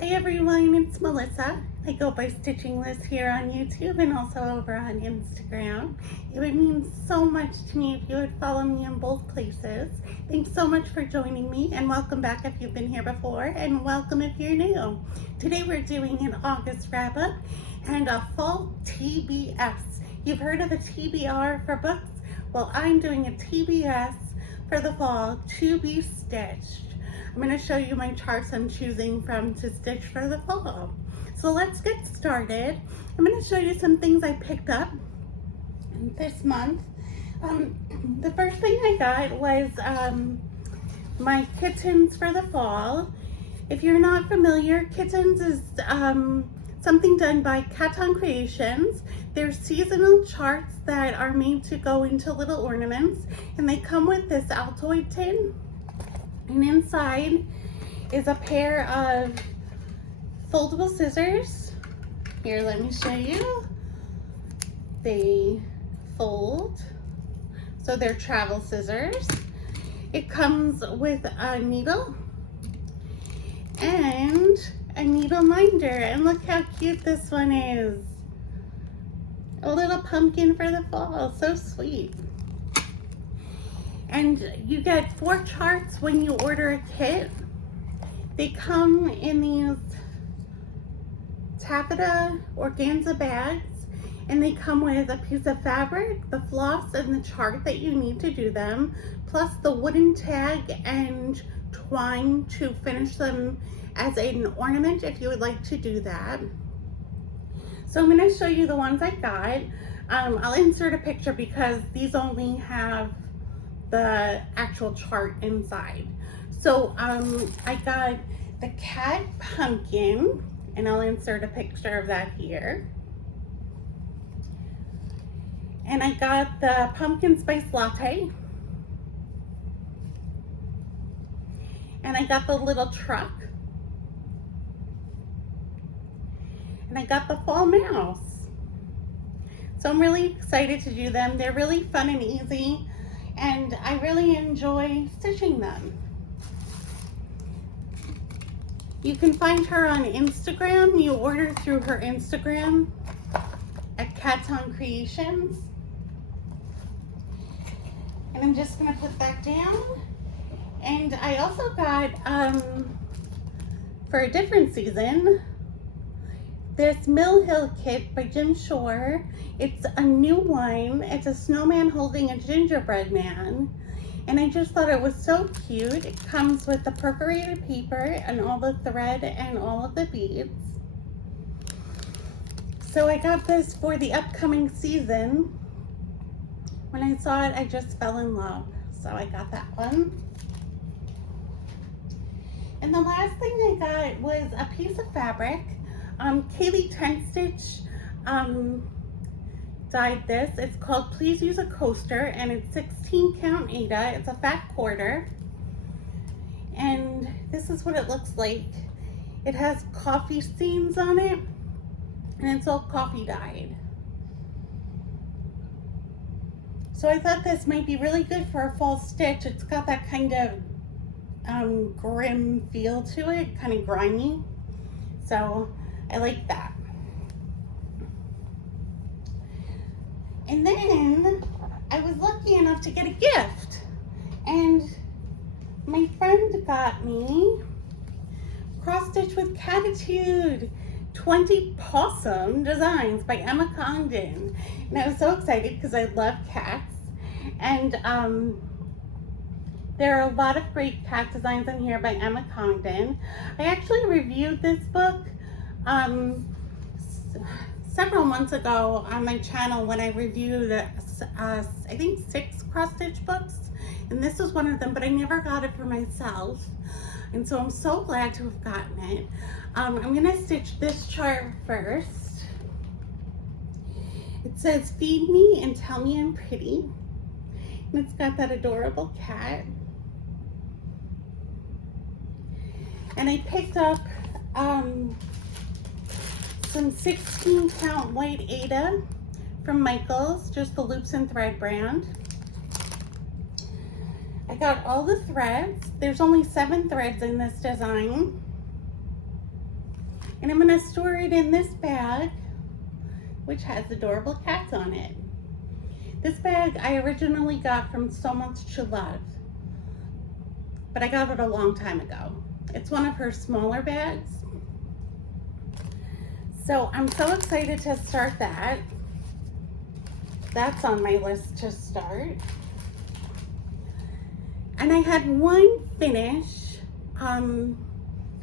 Hi everyone, it's Melissa. I go by Stitching Liz here on YouTube and also over on Instagram. It would mean so much to me if you would follow me in both places. Thanks so much for joining me, and welcome back if you've been here before, and welcome if you're new. Today we're doing an August wrap up and a fall TBS. You've heard of a TBR for books? Well, I'm doing a TBS for the fall to be stitched. I'm going to show you my charts I'm choosing from to stitch for the fall. So let's get started. I'm going to show you some things I picked up this month. The first thing I got was my kittens for the fall. If you're not familiar, kittens is something done by Caton Creations. They're seasonal charts that are made to go into little ornaments, and they come with this Altoid tin. And inside is a pair of foldable scissors. Here, let me show you. They fold, so they're travel scissors. It comes with a needle and a needle minder. And look how cute this one is. A little pumpkin for the fall, so sweet. And you get 4 charts when you order a kit. They come in these taffeta organza bags, and they come with a piece of fabric, the floss, and the chart that you need to do them, plus the wooden tag and twine to finish them as an ornament if you would like to do that. So I'm going to show you the ones I got. I'll insert a picture because these only have the actual chart inside. So I got the cat pumpkin, and I'll insert a picture of that here. And I got the pumpkin spice latte. And I got the little truck. And I got the fall mouse. So I'm really excited to do them. They're really fun and easy, and I really enjoy stitching them. You can find her on Instagram. You order through her Instagram at Caton Creations. And I'm just gonna put that down. And I also got, for a different season, this Mill Hill kit by Jim Shore. It's a new one. It's a snowman holding a gingerbread man. And I just thought it was so cute. It comes with the perforated paper and all the thread and all of the beads. So I got this for the upcoming season. When I saw it, I just fell in love. So I got that one. And the last thing I got was a piece of fabric. Kaylee Tenstitch dyed this. It's called Please Use a Coaster, and it's 16 count Aida. It's a fat quarter. And this is what it looks like. It has coffee stains on it, and it's all coffee dyed. So I thought this might be really good for a fall stitch. It's got that kind of grim feel to it, kind of grimy. So I like that. And then I was lucky enough to get a gift, and my friend got me Cross Stitch with Catitude 20 Possum Designs by Emma Congdon. And I was so excited because I love cats, and there are a lot of great cat designs in here by Emma Congdon. I actually reviewed this book several months ago on my channel when I reviewed I think 6 cross stitch books, and this was one of them, but I never got it for myself, and so I'm so glad to have gotten it. I'm gonna stitch this chart first. It says feed me and tell me I'm pretty, and it's got that adorable cat. And I picked up some 16 count white Aida from Michaels, just the loops and thread brand. I got all the threads. There's only 7 threads in this design. And I'm gonna store it in this bag, which has adorable cats on it. This bag I originally got from So Much to Love, but I got it a long time ago. It's one of her smaller bags. So I'm so excited to start that. That's on my list to start. And I had one finish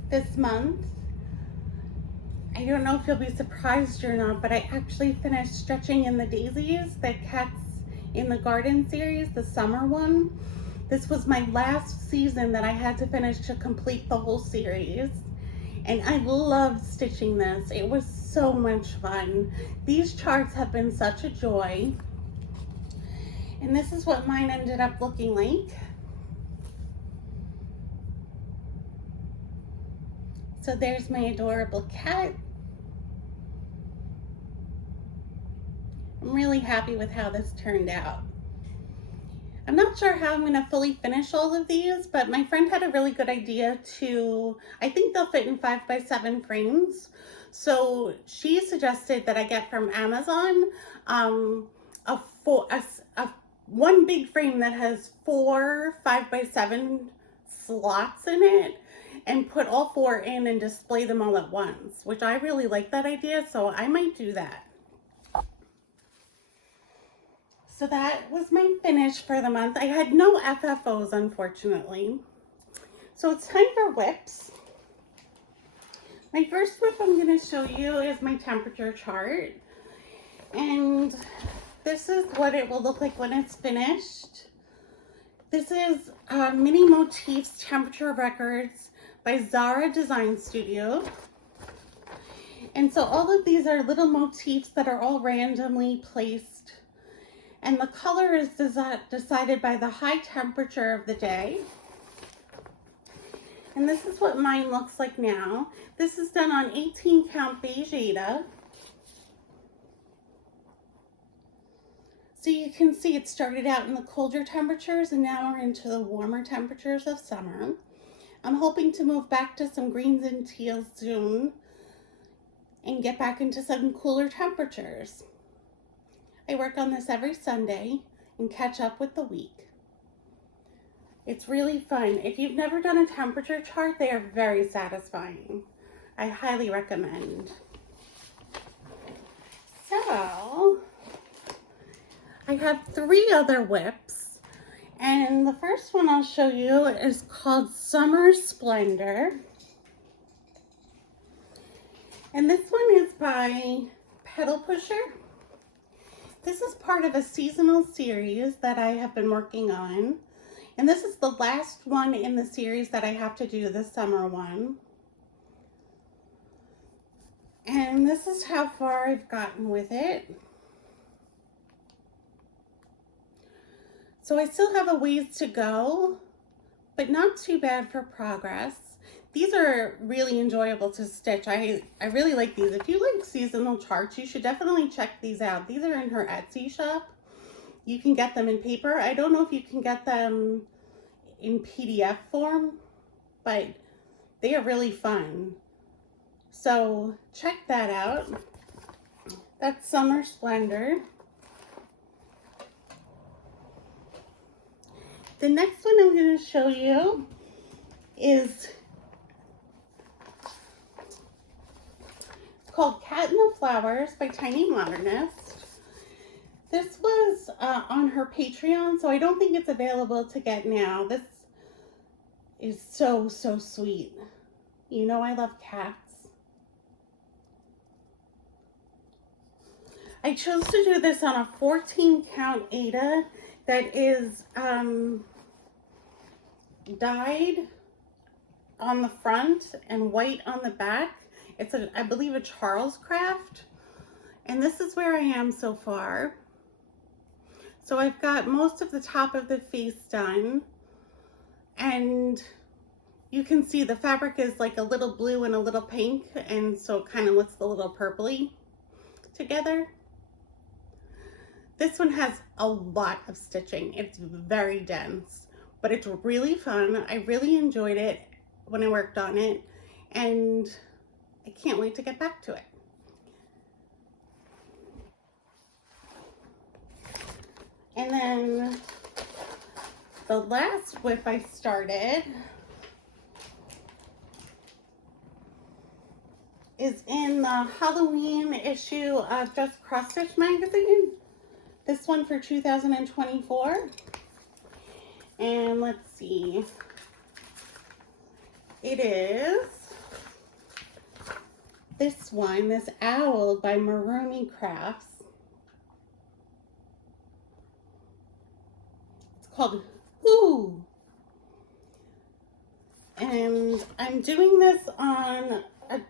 this month. I don't know if you'll be surprised or not, but I actually finished Stretching in the Daisies, the Cats in the Garden series, the summer one. This was my last season that I had to finish to complete the whole series. And I loved stitching this. It was so much fun. These charts have been such a joy. And this is what mine ended up looking like. So there's my adorable cat. I'm really happy with how this turned out. I'm not sure how I'm going to fully finish all of these, but my friend had a really good idea I think they'll fit in 5x7 frames. So she suggested that I get from Amazon one big frame that has 4 5x7 slots in it, and put all 4 in and display them all at once, which I really like that idea, so I might do that. So that was my finish for the month. I had no FFOs, unfortunately. So it's time for whips. My first whip I'm going to show you is my temperature chart. And this is what it will look like when it's finished. This is Mini Motifs Temperature Records by Zara Design Studio. And so all of these are little motifs that are all randomly placed. And the color is decided by the high temperature of the day. And this is what mine looks like now. This is done on 18 count beige Aida. So you can see it started out in the colder temperatures and now we're into the warmer temperatures of summer. I'm hoping to move back to some greens and teals soon and get back into some cooler temperatures. I work on this every Sunday and catch up with the week. It's really fun. If you've never done a temperature chart, they are very satisfying. I highly recommend. So, I have 3 other whips, and the first one I'll show you is called Summer Splendor. And this one is by Pedal Pusher. This is part of a seasonal series that I have been working on. And this is the last one in the series that I have to do, the summer one. And this is how far I've gotten with it. So I still have a ways to go, but not too bad for progress. These are really enjoyable to stitch. I really like these. If you like seasonal charts, you should definitely check these out. These are in her Etsy shop. You can get them in paper. I don't know if you can get them in PDF form, but they are really fun. So check that out. That's Summer Splendor. The next one I'm going to show you is called Cat in the Flowers by Tiny Modernist. This was on her Patreon, so I don't think it's available to get now. This is so, so sweet. You know I love cats. I chose to do this on a 14 count Aida that is dyed on the front and white on the back. It's I believe a Charles craft, and this is where I am so far. So I've got most of the top of the face done, and you can see the fabric is like a little blue and a little pink, and so it kind of looks a little purpley together. This one has a lot of stitching. It's very dense, but it's really fun. I really enjoyed it when I worked on it, and I can't wait to get back to it. And then the last whip I started is in the Halloween issue of Just Cross Stitch magazine. This one for 2024. And let's see. It is this one, this owl by Maroney Crafts. It's called Who. And I'm doing this on a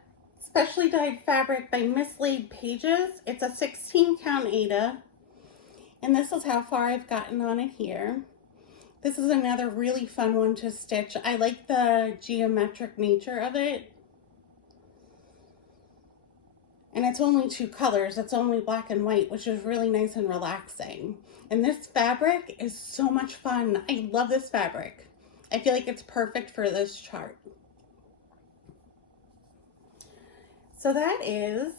specially dyed fabric by Mislaid Pages. It's a 16 count Aida. And this is how far I've gotten on it here. This is another really fun one to stitch. I like the geometric nature of it. And it's only 2 colors. It's only black and white, which is really nice and relaxing. And this fabric is so much fun. I love this fabric. I feel like it's perfect for this chart. So that is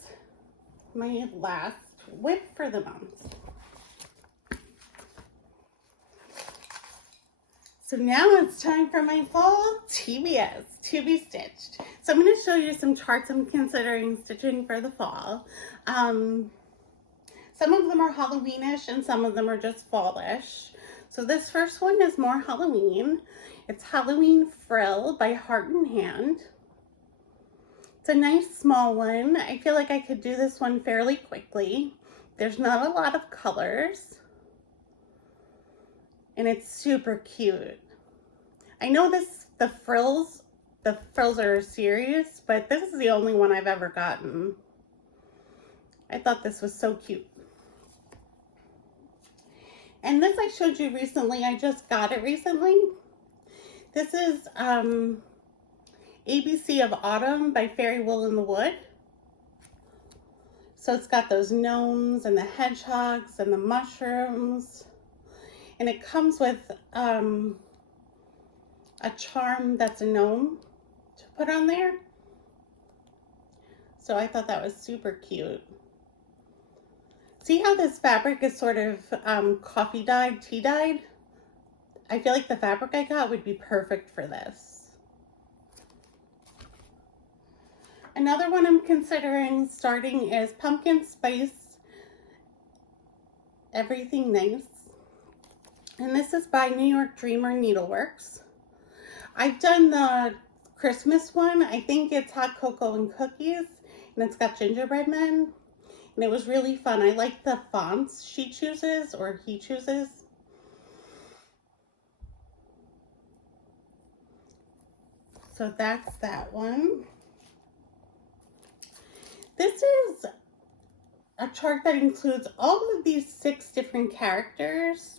my last whip for the month. So now it's time for my fall TBS, to be stitched. So I'm going to show you some charts I'm considering stitching for the fall. Some of them are Halloweenish and some of them are just fallish. So this first one is more Halloween. It's Halloween Frill by Heart and Hand. It's a nice small one. I feel like I could do this one fairly quickly. There's not a lot of colors. And it's super cute. I know the frills are a series, but this is the only one I've ever gotten. I thought this was so cute. And this I showed you recently. I just got it recently. This is ABC of Autumn by Fairy Wool in the Wood. So it's got those gnomes and the hedgehogs and the mushrooms. And it comes with a charm that's a gnome to put on there. So I thought that was super cute. See how this fabric is sort of coffee dyed, tea dyed? I feel like the fabric I got would be perfect for this. Another one I'm considering starting is Pumpkin Spice Everything Nice. And this is by New York Dreamer Needleworks. I've done the Christmas one. I think it's hot cocoa and cookies, and it's got gingerbread men. And it was really fun. I like the fonts she chooses, or he chooses. So that's that one. This is a chart that includes all of these 6 different characters.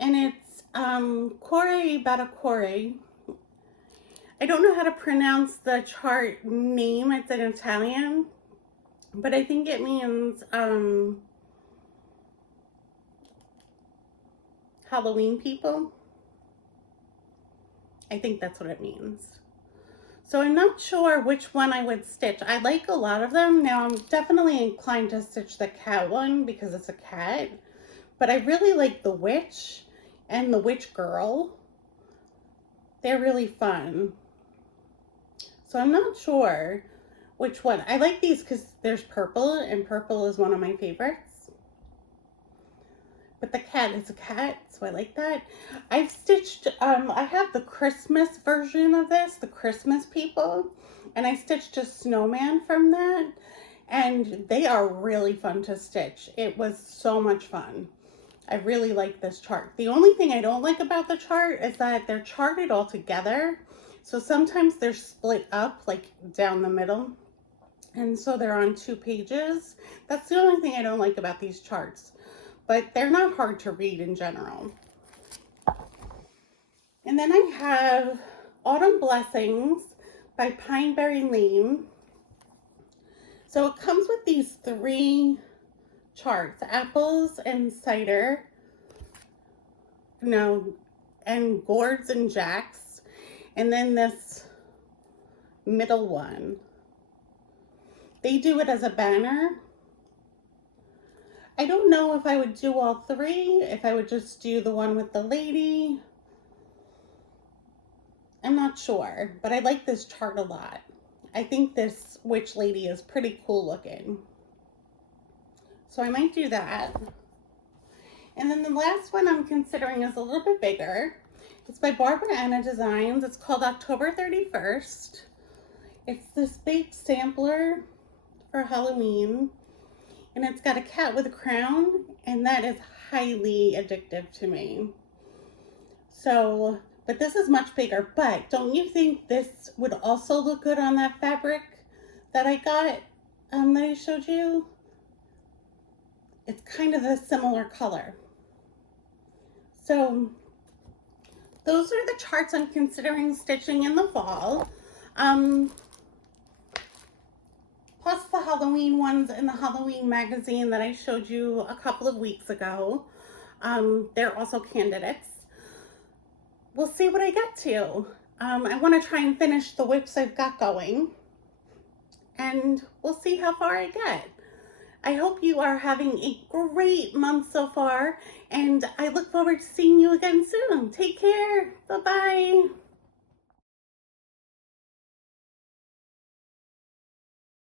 And it's Kore Batakore. I don't know how to pronounce the chart name. It's in Italian, but I think it means Halloween people. I think that's what it means. So I'm not sure which one I would stitch. I like a lot of them. Now I'm definitely inclined to stitch the cat one because it's a cat, but I really like the witch and the witch girl. They're really fun. So I'm not sure which one. I like these because there's purple, and purple is one of my favorites. But the cat is a cat, so I like that. I've stitched, I have the Christmas version of this, the Christmas people, and I stitched a snowman from that, and they are really fun to stitch. It was so much fun. I really like this chart. The only thing I don't like about the chart is that they're charted all together. So sometimes they're split up like down the middle. And so they're on 2 pages. That's the only thing I don't like about these charts. But they're not hard to read in general. And then I have Autumn Blessings by Pineberry Lane. So it comes with these 3 charts, apples and cider, and gourds and jacks. and then this middle one. They do it as a banner. I don't know if I would do all three, if I would just do the one with the lady. I'm not sure, but I like this chart a lot. I think this witch lady is pretty cool looking. So I might do that. And then the last one I'm considering is a little bit bigger. It's by Barbara Anna Designs. It's called October 31st. It's this big sampler for Halloween. And it's got a cat with a crown, and that is highly addictive to me. So, but this is much bigger, but don't you think this would also look good on that fabric that I got, that I showed you? It's kind of a similar color. So those are the charts I'm considering stitching in the fall. Plus the Halloween ones in the Halloween magazine that I showed you a couple of weeks ago. They're also candidates. We'll see what I get to. I want to try and finish the whips I've got going, and we'll see how far I get. I hope you are having a great month so far, and I look forward to seeing you again soon. Take care. Bye-bye.